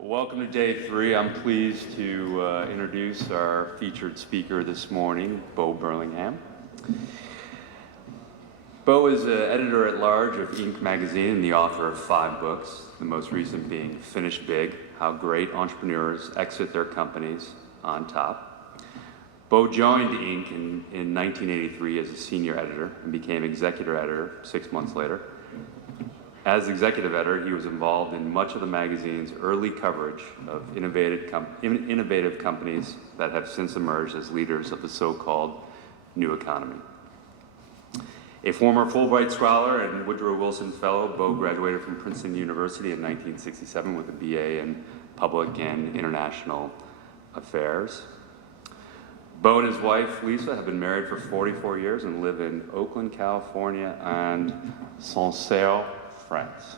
Welcome to day 3. I'm pleased to introduce our featured speaker this morning, Bo Burlingham. Bo is editor-at-large of Inc. magazine and the author of 5 books, the most recent being Finish Big: How Great Entrepreneurs Exit Their Companies on Top. Bo joined Inc. in 1983 as a senior editor and became executive editor 6 months later. As executive editor, he was involved in much of the magazine's early coverage of innovative companies that have since emerged as leaders of the so-called new economy. A former Fulbright Scholar and Woodrow Wilson Fellow, Bo graduated from Princeton University in 1967 with a BA in Public and International Affairs. Bo and his wife, Lisa, have been married for 44 years and live in Oakland, California, and Sancerre, France.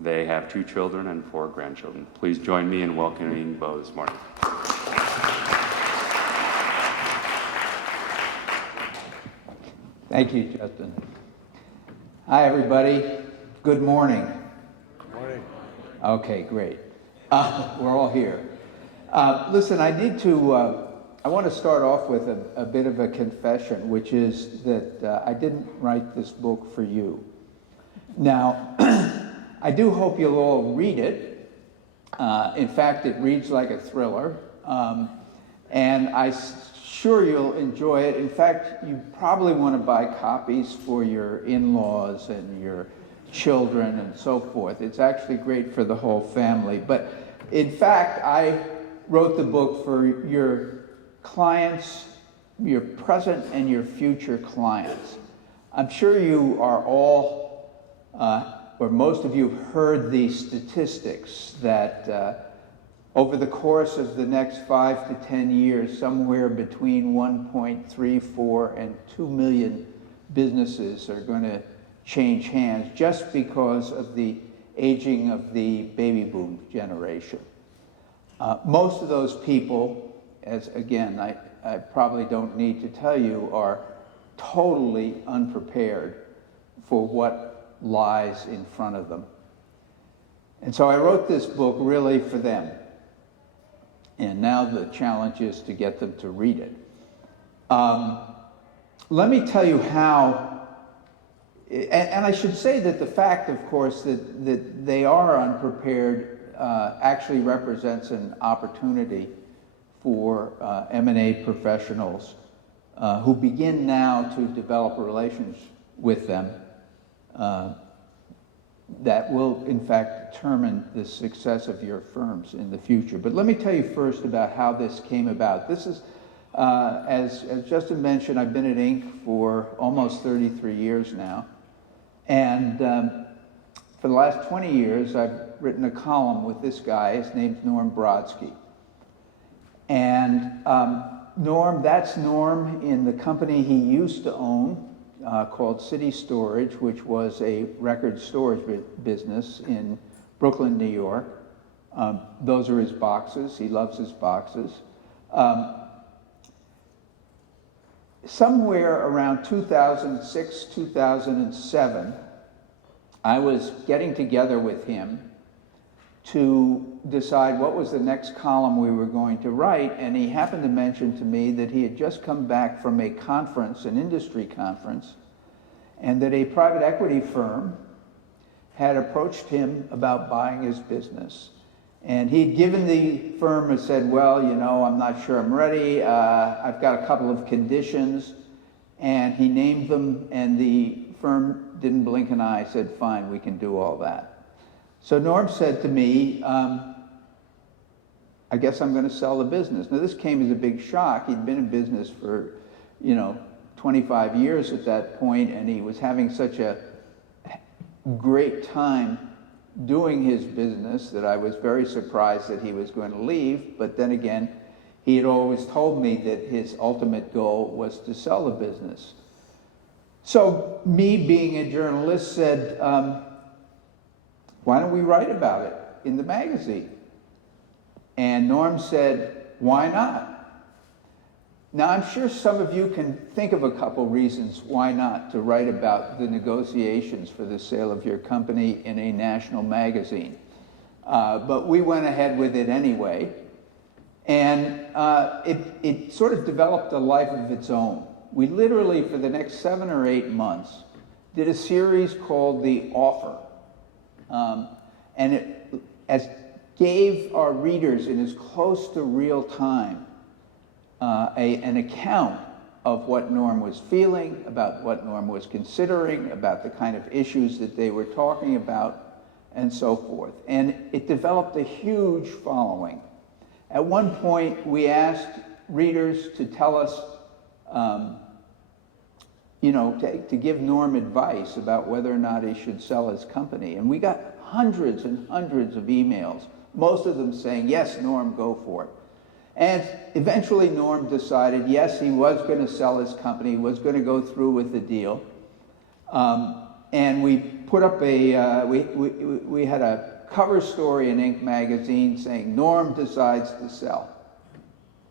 They have 2 children and 4 grandchildren. Please join me in welcoming Bo this morning. Thank you, Justin. Hi, everybody. Good morning. Good morning. Okay, great. We're all here. Listen, I want to start off with a bit of a confession, which is that I didn't write this book for you. Now, I do hope you'll all read it. In fact, it reads like a thriller, and I'm sure you'll enjoy it. In fact, you probably want to buy copies for your in-laws and your children and so forth. It's actually great for the whole family. But in fact, I wrote the book for your clients, your present and your future clients. I'm sure you are all or most of you have heard the statistics that over the course of the next 5 to 10 years, somewhere between 1.34 and 2 million businesses are going to change hands just because of the aging of the baby boom generation. Most of those people, as again, I probably don't need to tell you, are totally unprepared for what lies in front of them. And so I wrote this book really for them. And now the challenge is to get them to read it. Let me tell you how, and I should say that the fact, of course, that they are unprepared actually represents an opportunity for M&A professionals who begin now to develop relations with them that will, in fact, determine the success of your firms in the future. But let me tell you first about how this came about. This is, as Justin mentioned, I've been at Inc. for almost 33 years now. And for the last 20 years, I've written a column with this guy. His name's Norm Brodsky. And that's Norm in the company he used to own, called City Storage, which was a record storage business in Brooklyn, New York. Those are his boxes. He loves his boxes. Somewhere around 2006, 2007, I was getting together with him to decide what was the next column we were going to write, and he happened to mention to me that he had just come back from a conference, an industry conference, and that a private equity firm had approached him about buying his business. And he'd given the firm and said, well, you know, I'm not sure I'm ready, I've got a couple of conditions, and he named them, and the firm didn't blink an eye, said, fine, we can do all that. So Norm said to me, I guess I'm going to sell the business. Now this came as a big shock. He'd been in business for, 25 years at that point, and he was having such a great time doing his business that I was very surprised that he was going to leave. But then again, he had always told me that his ultimate goal was to sell the business. So me, being a journalist, said, why don't we write about it in the magazine? And Norm said, why not? Now, I'm sure some of you can think of a couple reasons why not to write about the negotiations for the sale of your company in a national magazine. But we went ahead with it anyway. And it sort of developed a life of its own. We literally, for the next 7 or 8 months, did a series called The Offer. And it gave our readers in as close to real time an account of what Norm was feeling, about what Norm was considering, about the kind of issues that they were talking about, and so forth. And it developed a huge following. At one point, we asked readers to tell us, to give Norm advice about whether or not he should sell his company. And we got hundreds and hundreds of emails, most of them saying, yes, Norm, go for it. And eventually Norm decided, yes, he was going to sell his company, he was going to go through with the deal. And we put up we had a cover story in Inc. magazine saying, Norm decides to sell.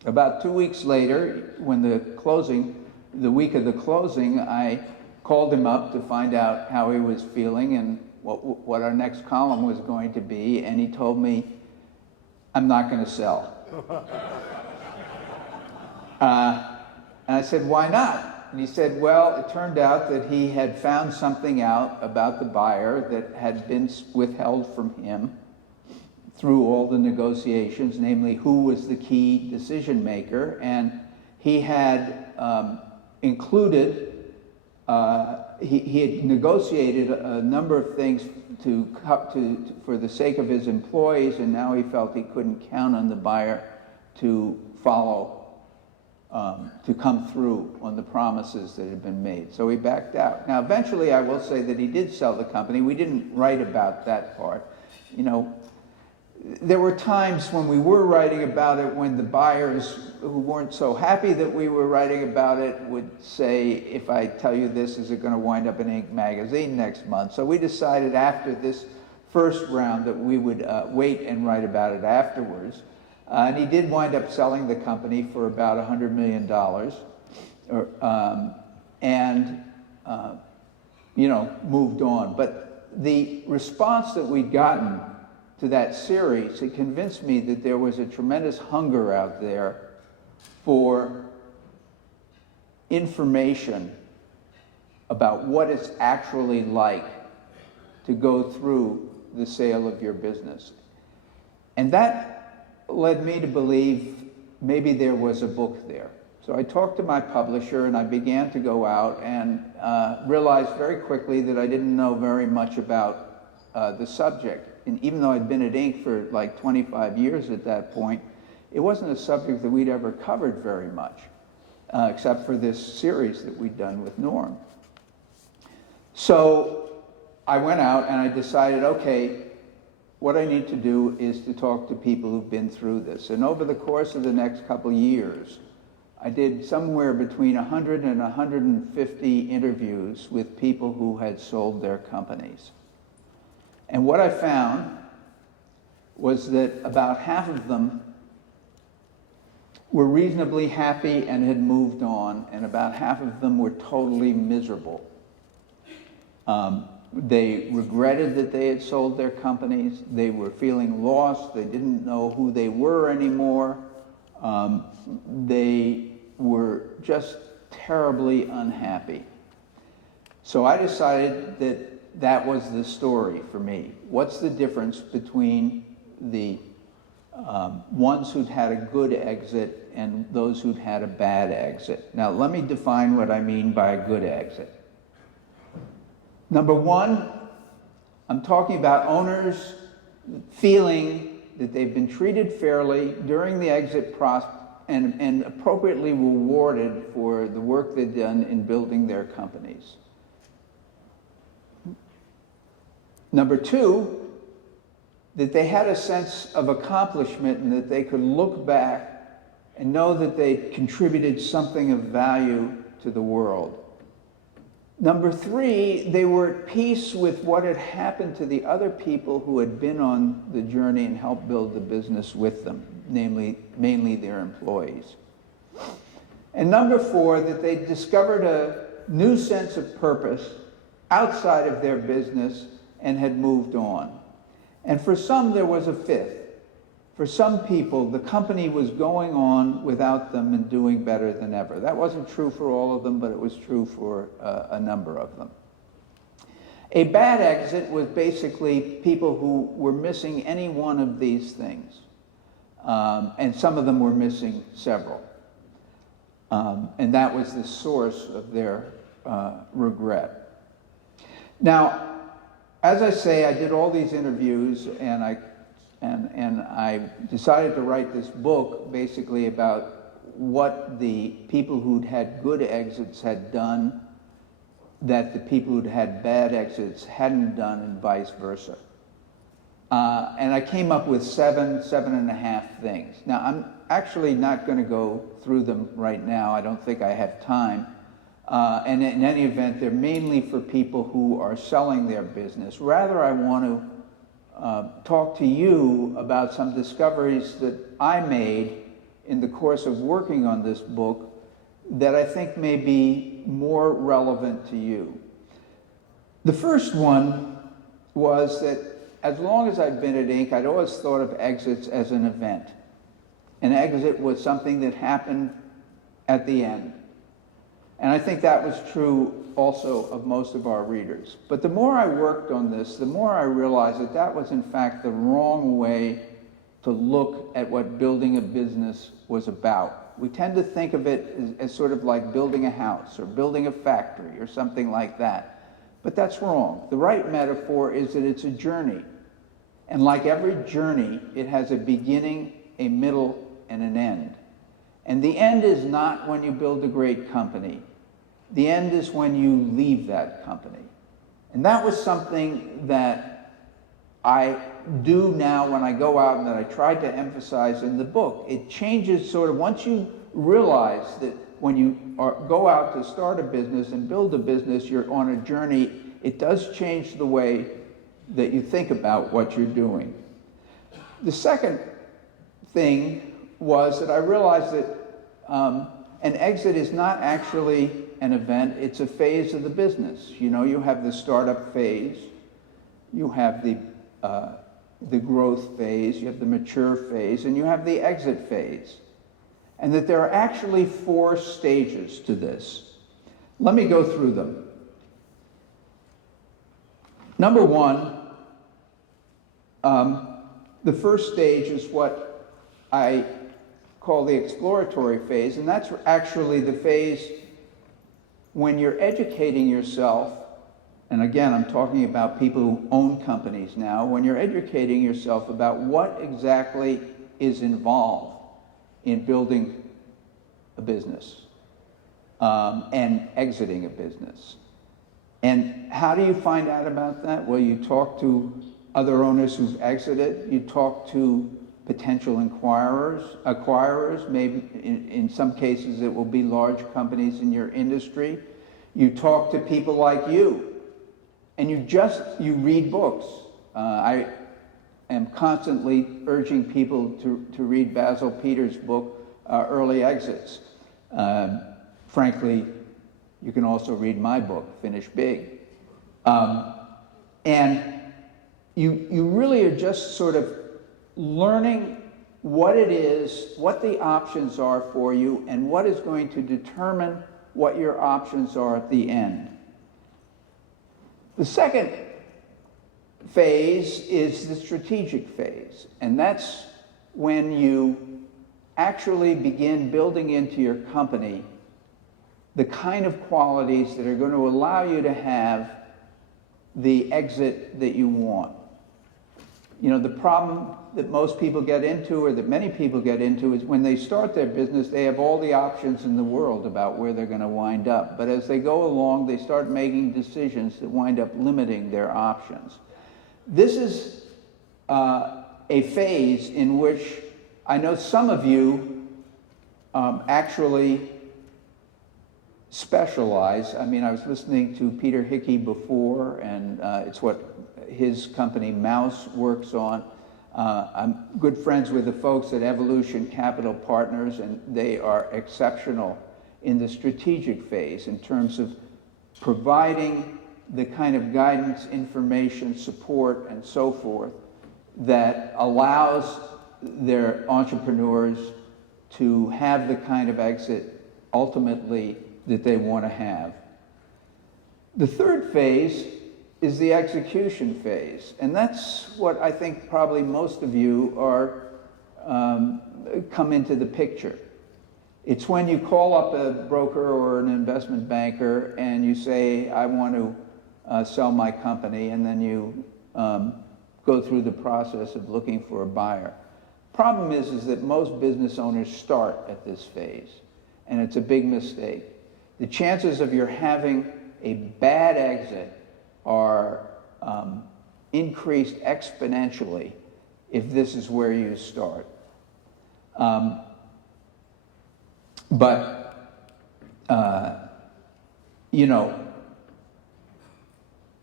About 2 weeks later, when the week of the closing, I called him up to find out how he was feeling and what our next column was going to be, and he told me, I'm not going to sell. And I said, why not? And he said, well, it turned out that he had found something out about the buyer that had been withheld from him through all the negotiations, namely who was the key decision maker, and he had included, he had negotiated a number of things for the sake of his employees, and now he felt he couldn't count on the buyer to follow, to come through on the promises that had been made. So he backed out. Now, eventually, I will say that he did sell the company. We didn't write about that part. There were times when we were writing about it when the buyers who weren't so happy that we were writing about it would say, if I tell you this, is it going to wind up in Inc. magazine next month? So we decided after this first round that we would wait and write about it afterwards. And he did wind up selling the company for about $100 million, moved on. But the response that we'd gotten to that series, it convinced me that there was a tremendous hunger out there for information about what it's actually like to go through the sale of your business. And that led me to believe maybe there was a book there. So I talked to my publisher and I began to go out and realized very quickly that I didn't know very much about the subject. And even though I'd been at Inc. for like 25 years at that point, it wasn't a subject that we'd ever covered very much, except for this series that we'd done with Norm. So I went out and I decided, okay, what I need to do is to talk to people who've been through this. And over the course of the next couple years, I did somewhere between 100 and 150 interviews with people who had sold their companies. And what I found was that about half of them were reasonably happy and had moved on, and about half of them were totally miserable. They regretted that they had sold their companies. They were feeling lost. They didn't know who they were anymore. They were just terribly unhappy. So I decided that that was the story for me. What's the difference between the ones who'd had a good exit and those who'd had a bad exit? Now, let me define what I mean by a good exit. Number one, I'm talking about owners feeling that they've been treated fairly during the exit process and appropriately rewarded for the work they've done in building their companies. Number two, that they had a sense of accomplishment and that they could look back and know that they contributed something of value to the world. Number three, they were at peace with what had happened to the other people who had been on the journey and helped build the business with them, mainly their employees. And number four, that they discovered a new sense of purpose outside of their business and had moved on. And for some, there was a fifth. For some people, the company was going on without them and doing better than ever. That wasn't true for all of them, but it was true for a number of them. A bad exit was basically people who were missing any one of these things. And some of them were missing several. And that was the source of their regret. Now, as I say, I did all these interviews, and I decided to write this book basically about what the people who'd had good exits had done that the people who'd had bad exits hadn't done, and vice versa. And I came up with seven and a half things. Now, I'm actually not going to go through them right now. I don't think I have time. And in any event, they're mainly for people who are selling their business. Rather, I want to talk to you about some discoveries that I made in the course of working on this book that I think may be more relevant to you. The first one was that as long as I've been at Inc., I'd always thought of exits as an event. An exit was something that happened at the end. And I think that was true also of most of our readers. But the more I worked on this, the more I realized that that was in fact the wrong way to look at what building a business was about. We tend to think of it as sort of like building a house or building a factory or something like that. But that's wrong. The right metaphor is that it's a journey. And like every journey, it has a beginning, a middle, and an end. And the end is not when you build a great company. The end is when you leave that company. And that was something that I do now when I go out and that I tried to emphasize in the book. It changes sort of, once you realize that when you go out to start a business and build a business, you're on a journey, it does change the way that you think about what you're doing. The second thing was that I realized that an exit is not actually an event, it's a phase of the business. You know, you have the startup phase, you have the growth phase, you have the mature phase, and you have the exit phase. And that there are actually 4 stages to this. Let me go through them. Number 1, the first stage is what I call the exploratory phase, and that's actually the phase when you're educating yourself, and again, I'm talking about people who own companies now, when you're educating yourself about what exactly is involved in building a business and exiting a business. And how do you find out about that? Well, you talk to other owners who've exited, you talk to potential acquirers, maybe in some cases it will be large companies in your industry. You talk to people like you, and you read books. I am constantly urging people to read Basil Peters' book, Early Exits. Frankly, you can also read my book, Finish Big. And you really are just sort of learning what it is, what the options are for you, and what is going to determine what your options are at the end. The second phase is the strategic phase, and that's when you actually begin building into your company the kind of qualities that are going to allow you to have the exit that you want. You know, the problem that most people get into, or that many people get into, is when they start their business, they have all the options in the world about where they're going to wind up. But as they go along, they start making decisions that wind up limiting their options. This is a phase in which I know some of you actually specialize. I mean, I was listening to Peter Hickey before, and it's what his company Mouse works on. I'm good friends with the folks at Evolution Capital Partners, and they are exceptional in the strategic phase in terms of providing the kind of guidance, information, support, and so forth that allows their entrepreneurs to have the kind of exit ultimately that they want to have. The third phase is the execution phase, and that's what I think probably most of you are come into the picture. It's when you call up a broker or an investment banker and you say, I want to sell my company, and then you go through the process of looking for a buyer. Problem is that most business owners start at this phase, and it's a big mistake. The chances of your having a bad exit are increased exponentially if this is where you start. You know,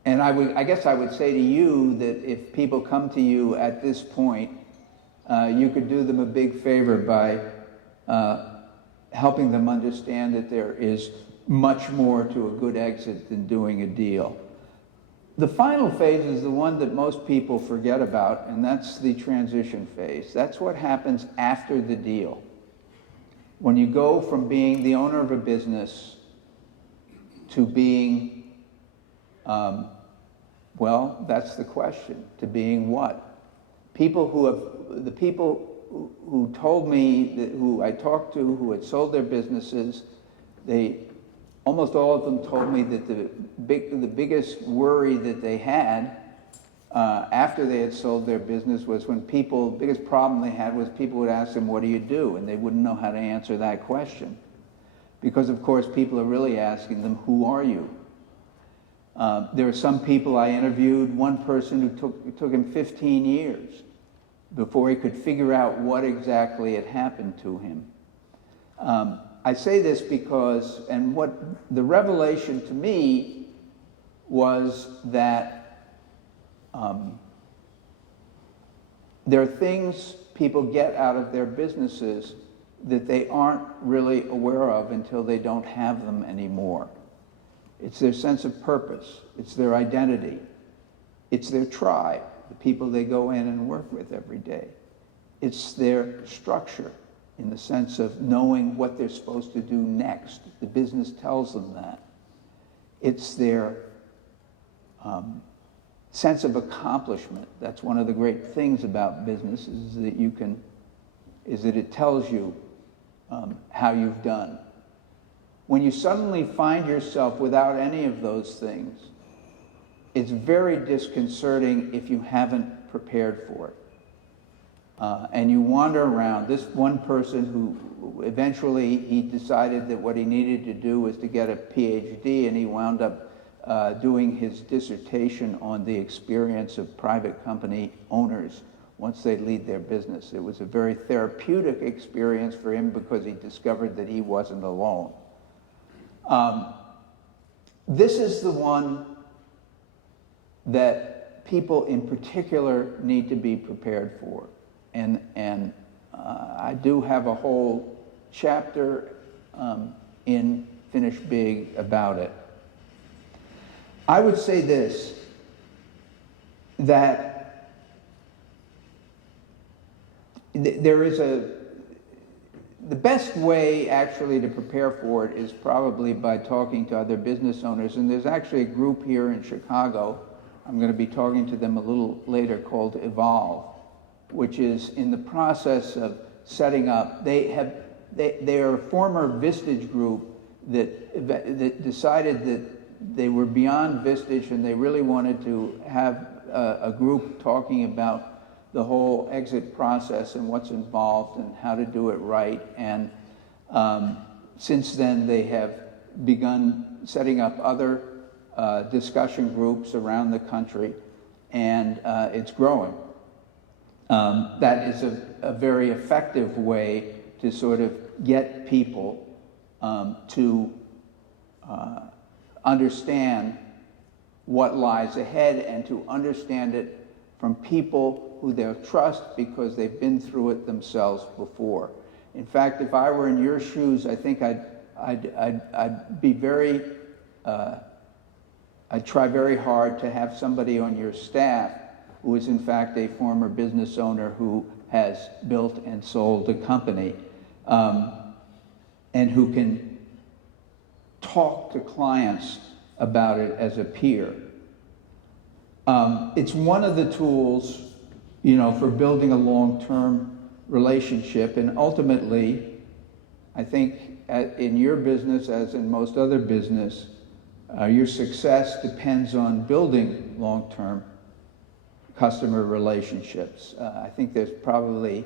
and I guess I would say to you that if people come to you at this point, you could do them a big favor by helping them understand that there is much more to a good exit than doing a deal. The final phase is the one that most people forget about, and that's the transition phase. That's what happens after the deal. When you go from being the owner of a business to being, well, that's the question, to being what? The people who told me, who I talked to, who had sold their businesses, almost all of them told me that the biggest worry that they had after they had sold their business was when the biggest problem they had was people would ask them, what do you do? And they wouldn't know how to answer that question. Because of course people are really asking them, who are you? There are some people I interviewed, one person who it took him 15 years before he could figure out what exactly had happened to him. I say this because, and what the revelation to me was that there are things people get out of their businesses that they aren't really aware of until they don't have them anymore. It's their sense of purpose, it's their identity, it's their tribe, the people they go in and work with every day. It's their structure in the sense of knowing what they're supposed to do next. The business tells them that. It's their sense of accomplishment. That's one of the great things about business is that it tells you how you've done. When you suddenly find yourself without any of those things, it's very disconcerting if you haven't prepared for it. And you wander around. This one person who eventually he decided that what he needed to do was to get a PhD, and he wound up doing his dissertation on the experience of private company owners once they lead their business. It was a very therapeutic experience for him because he discovered that he wasn't alone. This is the one that people in particular need to be prepared for. And I do have a whole chapter in Finish Big about it. I would say this, that there is the best way actually to prepare for it is probably by talking to other business owners. And there's actually a group here in Chicago, I'm going to be talking to them a little later, called Evolve, which is in the process of setting up. They are a former Vistage group that decided that they were beyond Vistage and they really wanted to have a group talking about the whole exit process and what's involved and how to do it right. And since then they have begun setting up other discussion groups around the country, and it's growing. That is a very effective way to sort of get people to understand what lies ahead and to understand it from people who they'll trust because they've been through it themselves before. In fact, if I were in your shoes, I think I'd be very, I'd try very hard to have somebody on your staff who is in fact a former business owner who has built and sold a company, and who can talk to clients about it as a peer. It's one of the tools, for building a long-term relationship, and ultimately, I think in your business, as in most other business, your success depends on building long-term customer relationships. I think there's probably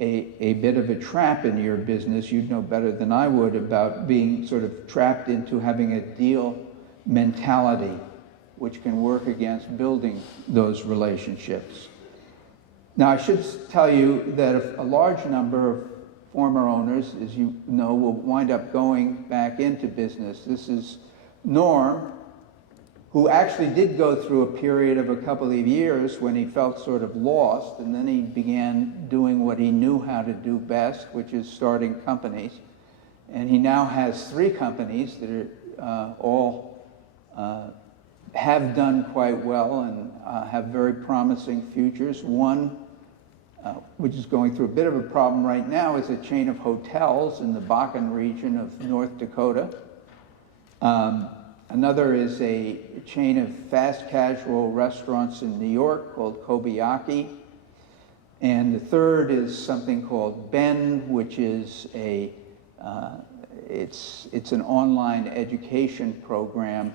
a bit of a trap in your business. You'd know better than I would about being sort of trapped into having a deal mentality, which can work against building those relationships. Now, I should tell you that a large number of former owners, as you know, will wind up going back into business. This is Norm, who actually did go through a period of a couple of years when he felt sort of lost, and then he began doing what he knew how to do best, which is starting companies. And he now has 3 companies that are all have done quite well and have very promising futures. One, which is going through a bit of a problem right now, is a chain of hotels in the Bakken region of North Dakota. Another is a chain of fast casual restaurants in New York called Kobayaki. And the third is something called Ben, which is it's an online education program,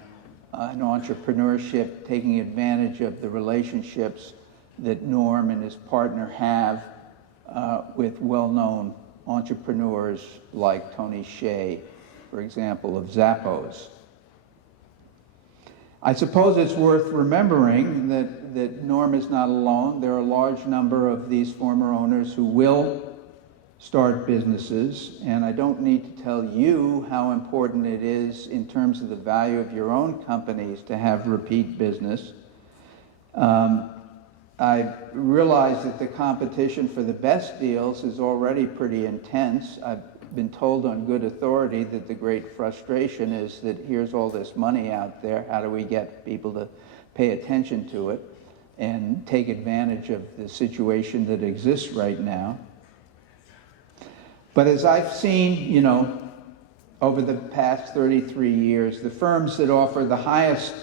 an entrepreneurship, taking advantage of the relationships that Norm and his partner have with well-known entrepreneurs like Tony Hsieh, for example, of Zappos. I suppose it's worth remembering that Norm is not alone. There are a large number of these former owners who will start businesses, and I don't need to tell you how important it is in terms of the value of your own companies to have repeat business. I realize that the competition for the best deals is already pretty intense. I've been told on good authority that the great frustration is that here's all this money out there. How do we get people to pay attention to it and take advantage of the situation that exists right now? But as I've seen, over the past 33 years, the firms that offer the highest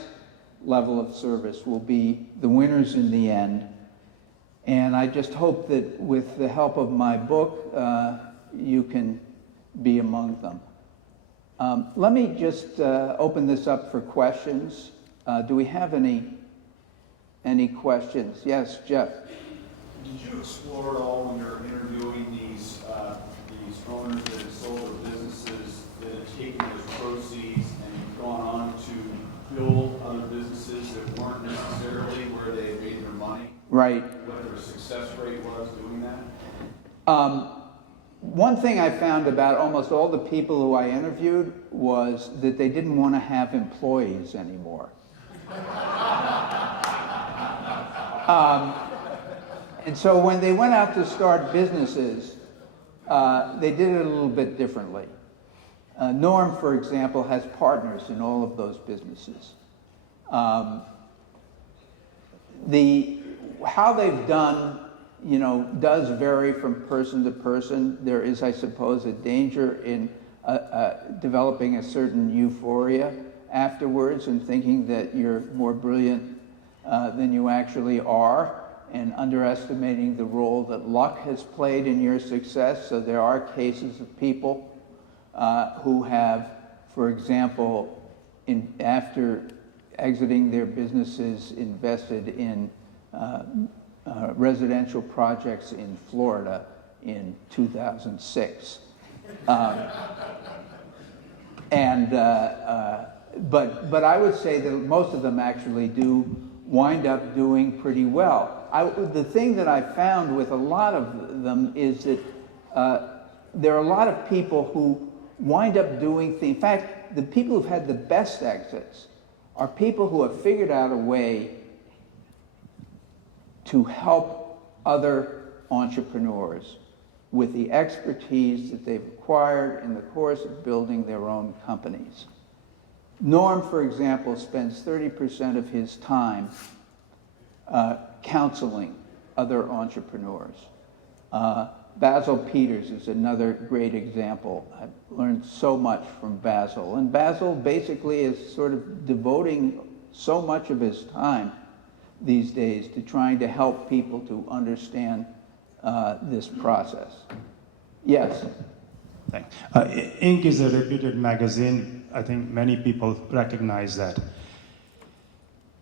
level of service will be the winners in the end. And I just hope that with the help of my book, you can be among them. Let me just open this up for questions. Do we have any questions? Yes, Jeff. Did you explore at all when you're interviewing these owners that have sold their businesses, that have taken those proceeds and gone on to build other businesses that weren't necessarily where they made their money? Right. What their success rate was doing that? One thing I found about almost all the people who I interviewed was that they didn't want to have employees anymore. And so when they went out to start businesses, they did it a little bit differently. Norm, for example, has partners in all of those businesses. How they've done, does vary from person to person. There is, I suppose, a danger in developing a certain euphoria afterwards and thinking that you're more brilliant than you actually are, and underestimating the role that luck has played in your success. So there are cases of people who have, for example, after exiting their businesses, invested in residential projects in Florida in 2006. But I would say that most of them actually do wind up doing pretty well. The thing that I found with a lot of them is that there are a lot of people who wind up doing things. In fact, the people who've had the best exits are people who have figured out a way to help other entrepreneurs with the expertise that they've acquired in the course of building their own companies. Norm, for example, spends 30% of his time counseling other entrepreneurs. Basil Peters is another great example. I've learned so much from Basil. And Basil basically is sort of devoting so much of his time these days to trying to help people to understand this process. Yes? Thanks. Inc. is a reputed magazine. I think many people recognize that.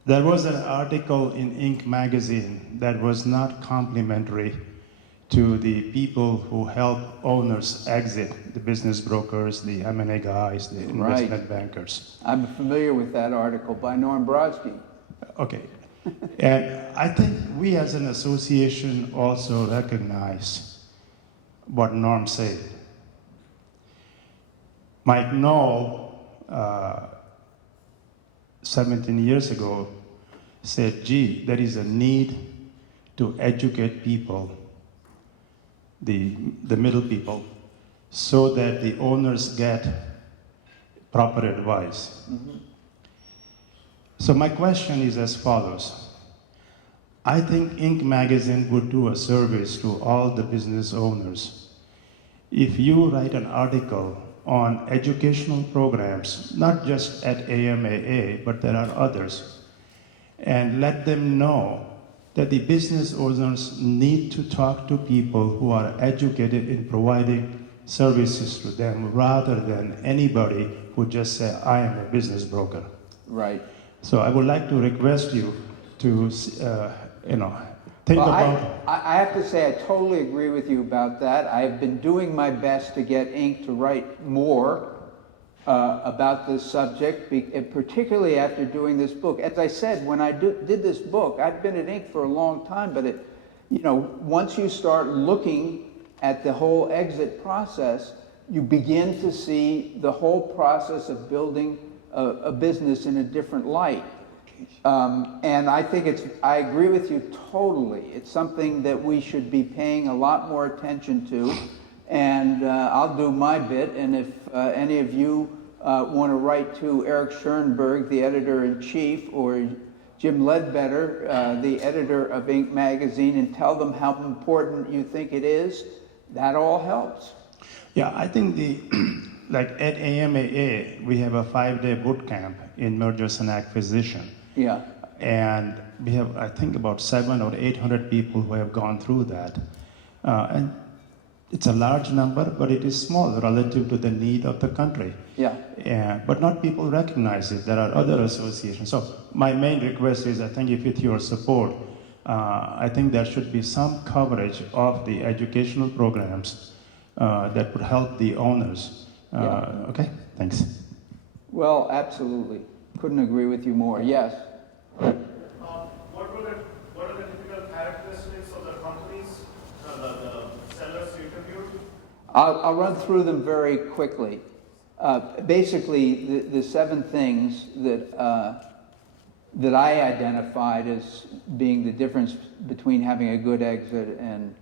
There was an article in Inc. magazine that was not complimentary to the people who help owners exit, the business brokers, the M&A guys, the investment bankers. I'm familiar with that article by Norm Brodsky. Okay. And I think we as an association also recognize what Norm said. Mike Knoll, 17 years ago, said, gee, there is a need to educate people, the middle people, so that the owners get proper advice. Mm-hmm. So my question is as follows. I think Inc. magazine would do a service to all the business owners if you write an article on educational programs, not just at AMAA, but there are others, and let them know that the business owners need to talk to people who are educated in providing services to them rather than anybody who just say, I am a business broker. Right. So I would like to request you to, think about... I have to say I totally agree with you about that. I've been doing my best to get Inc. to write more about this subject, particularly after doing this book. As I said, when I did this book, I've been at Inc. for a long time, but once you start looking at the whole exit process, you begin to see the whole process of building a business in a different light. And I think I agree with you totally. It's something that we should be paying a lot more attention to. And I'll do my bit. And if any of you want to write to Eric Schoenberg, the editor-in-chief, or Jim Ledbetter, the editor of Inc. magazine, and tell them how important you think it is, that all helps. Yeah, I think like at AMAA, we have a 5-day boot camp in mergers and acquisition. Yeah. And we have, I think, about 700 or 800 people who have gone through that. And it's a large number, but it is small relative to the need of the country. Yeah. But not people recognize it. There are other associations. So my main request is, I think if with your support, I think there should be some coverage of the educational programs that would help the owners. Okay, thanks. Well, absolutely. Couldn't agree with you more. Yes. What are the typical characteristics of the companies, the sellers you interviewed? I'll run through them very quickly. Basically, the 7 things that I identified as being the difference between having a good exit and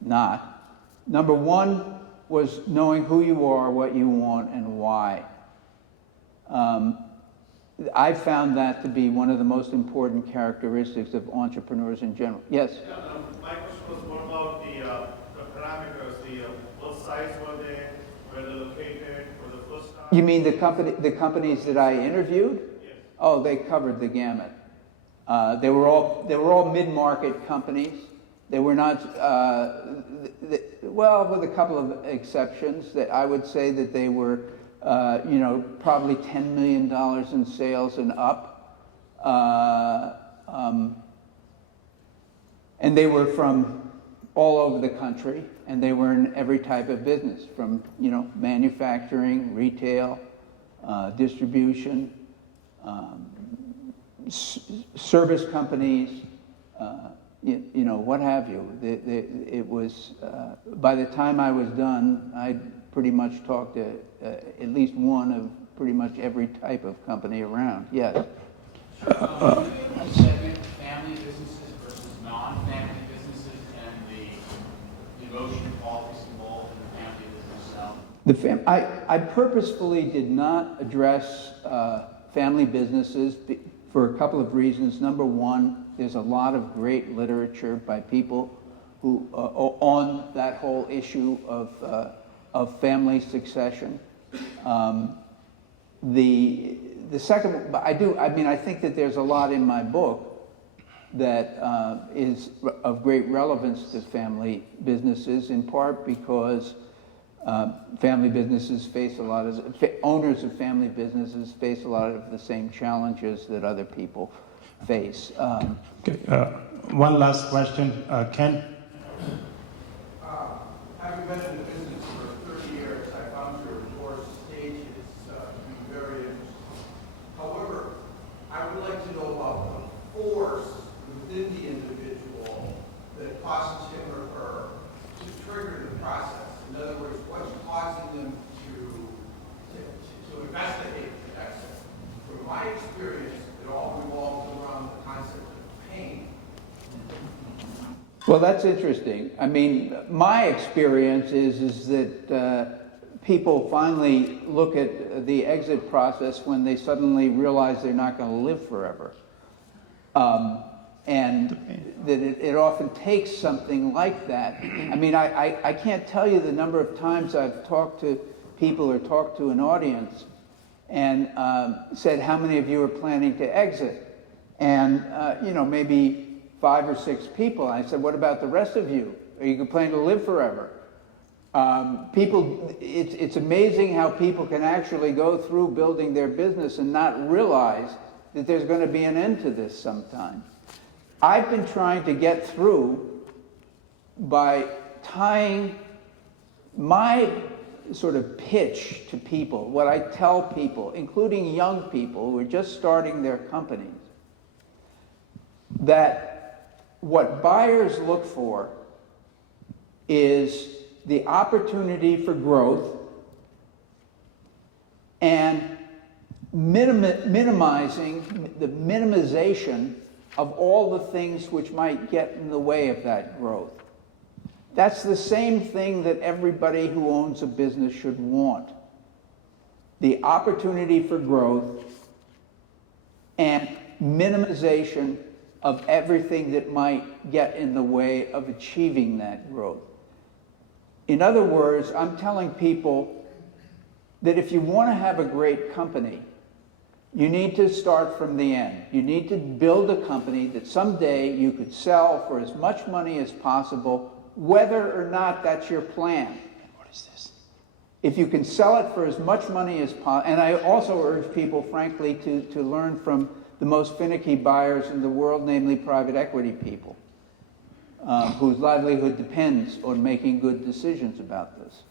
not. Number 1 was knowing who you are, what you want, and why. I found that to be one of the most important characteristics of entrepreneurs in general. Yes? Yeah, my question was what about the parameters, what size were they, where they're located, for the first time? You mean the companies that I interviewed? Yes. Oh, they covered the gamut. They were all mid-market companies. They were not, well, with a couple of exceptions, that I would say that they were, probably $10 million in sales and up. And they were from all over the country, and they were in every type of business, from, manufacturing, retail, distribution, service companies, what have you. It was, by the time I was done, I'd pretty much talked to at least one of pretty much every type of company around. Yes? Segment family businesses versus non-family businesses and the emotion politics involved in the family business. I purposefully did not address family businesses for a couple of reasons. Number one, there's a lot of great literature by people who on that whole issue of family succession. The second, but I think that there's a lot in my book that is of great relevance to family businesses, in part because family businesses face a lot of, owners of family businesses face a lot of the same challenges that other people face. Okay, one last question. Ken? Having been in the business for 30 years, I found your divorce stages to be very interesting. However, I would like to know about the force within the individual that causes him or her to trigger the process. In other words, what's causing them to investigate the exit? From my experience, it all revolves around the concept of pain. Well, that's interesting. I mean, my experience is that people finally look at the exit process when they suddenly realize they're not going to live forever. And that it often takes something like that. I mean, I can't tell you the number of times I've talked to people or talked to an audience and said, how many of you are planning to exit? And, maybe 5 or 6 people. I said, what about the rest of you? Are you planning to live forever? It's amazing how people can actually go through building their business and not realize that there's going to be an end to this sometime. I've been trying to get through by tying my sort of pitch to people, what I tell people, including young people who are just starting their companies, that what buyers look for is the opportunity for growth and minimizing the minimization of all the things which might get in the way of that growth. That's the same thing that everybody who owns a business should want. The opportunity for growth and minimization of everything that might get in the way of achieving that growth. In other words, I'm telling people that if you want to have a great company, you need to start from the end. You need to build a company that someday you could sell for as much money as possible, whether or not that's your plan. What is this? If you can sell it for as much money as possible, and I also urge people, frankly, to learn from the most finicky buyers in the world, namely private equity people, whose livelihood depends on making good decisions about this.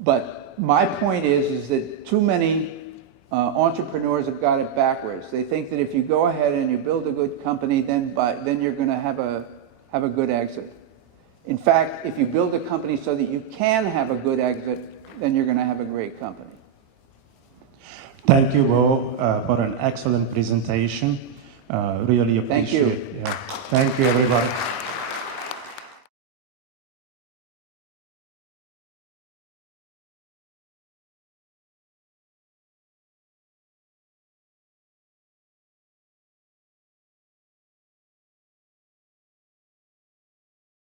But my point is that too many entrepreneurs have got it backwards. They think that if you go ahead and you build a good company, then you're going to have a good exit. In fact, if you build a company so that you can have a good exit, then you're going to have a great company. Thank you, Bo, for an excellent presentation. Really appreciate it. Thank you. Yeah. Thank you, everybody.